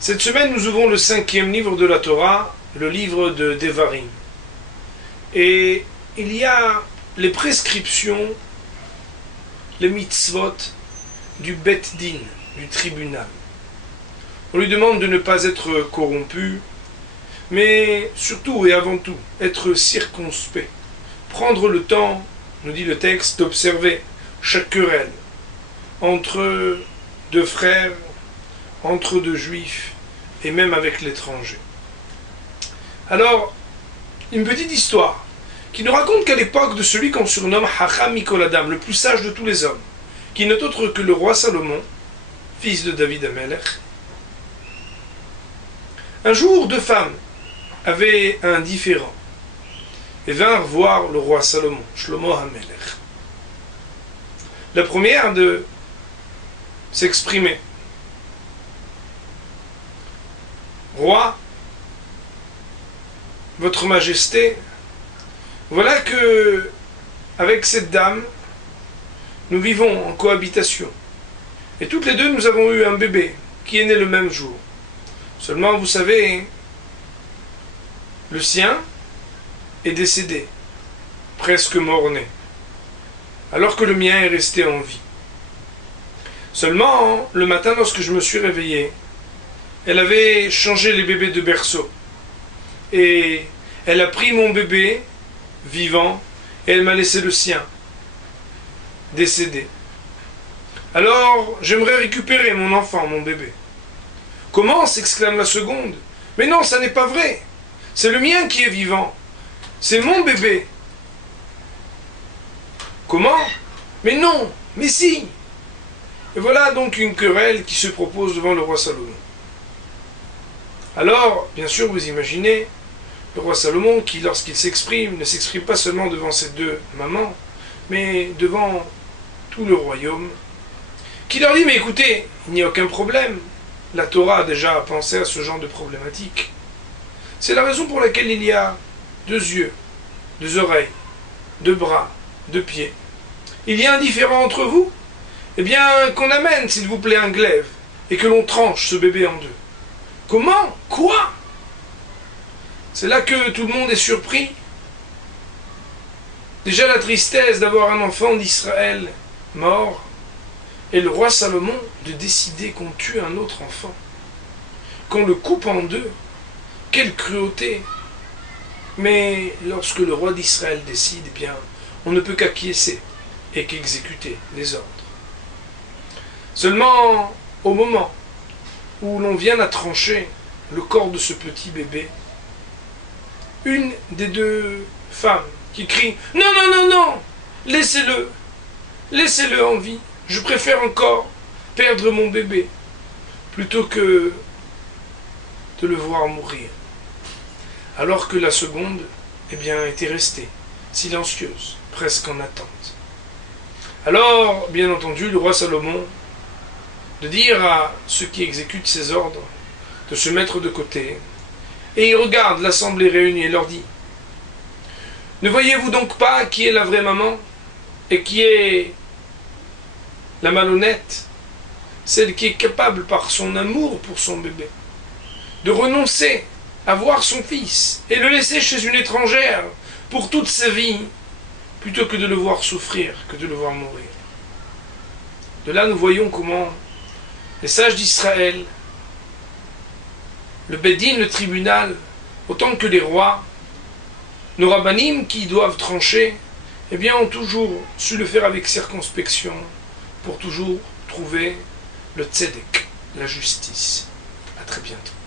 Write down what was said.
Cette semaine, nous ouvrons le 5e livre de la Torah, le livre de Devarim. Et il y a les prescriptions, les mitzvot du Bet Din, du tribunal. On lui demande de ne pas être corrompu, mais surtout et avant tout, être circonspect. Prendre le temps, nous dit le texte, d'observer chaque querelle entre deux frères, entre deux juifs et même avec l'étranger. Alors, une petite histoire qui nous raconte qu'à l'époque de celui qu'on surnomme Hacham Mikol Adam, le plus sage de tous les hommes, qui n'est autre que le roi Salomon, fils de David Amelech, un jour deux femmes avaient un différend et vinrent voir le roi Salomon, Shlomo Amelech. La première de s'exprimer. Roi, votre majesté, voilà que, avec cette dame, nous vivons en cohabitation. Et toutes les deux, nous avons eu un bébé qui est né le même jour. Seulement, vous savez, le sien est décédé, presque mort-né, alors que le mien est resté en vie. Seulement, le matin, lorsque je me suis réveillé, elle avait changé les bébés de berceau. Et elle a pris mon bébé, vivant, et elle m'a laissé le sien, décédé. Alors, j'aimerais récupérer mon enfant, mon bébé. Comment s'exclame la seconde. Mais non, ça n'est pas vrai. C'est le mien qui est vivant. C'est mon bébé. Comment? Mais non, mais si. Et voilà donc une querelle qui se propose devant le roi Salomon. Alors, bien sûr, vous imaginez, le roi Salomon qui, lorsqu'il s'exprime, ne s'exprime pas seulement devant ses deux mamans, mais devant tout le royaume, qui leur dit, mais écoutez, il n'y a aucun problème. La Torah a déjà pensé à ce genre de problématique. C'est la raison pour laquelle il y a deux yeux, deux oreilles, deux bras, deux pieds. Il y a un différend entre vous? Eh bien, qu'on amène, s'il vous plaît, un glaive, et que l'on tranche ce bébé en deux. Comment? Quoi? C'est là que tout le monde est surpris. Déjà la tristesse d'avoir un enfant d'Israël mort, et le roi Salomon de décider qu'on tue un autre enfant, qu'on le coupe en deux. Quelle cruauté! Mais lorsque le roi d'Israël décide, eh bien, on ne peut qu'acquiescer et qu'exécuter les ordres. Seulement, au moment où l'on vient à trancher le corps de ce petit bébé, une des deux femmes qui crie « Non, non, non, non! Laissez-le! Laissez-le en vie! Je préfère encore perdre mon bébé plutôt que de le voir mourir. » Alors que la seconde, eh bien, était restée silencieuse, presque en attente. Alors, bien entendu, le roi Salomon de dire à ceux qui exécutent ses ordres de se mettre de côté, et il regarde l'assemblée réunie et leur dit « Ne voyez-vous donc pas qui est la vraie maman et qui est la malhonnête, celle qui est capable par son amour pour son bébé de renoncer à voir son fils et le laisser chez une étrangère pour toute sa vie plutôt que de le voir souffrir, que de le voir mourir. » De là, nous voyons comment les sages d'Israël, le Bedin, le tribunal, autant que les rois, nos rabbanim qui doivent trancher, eh bien, ont toujours su le faire avec circonspection pour toujours trouver le tzedek, la justice. À très bientôt.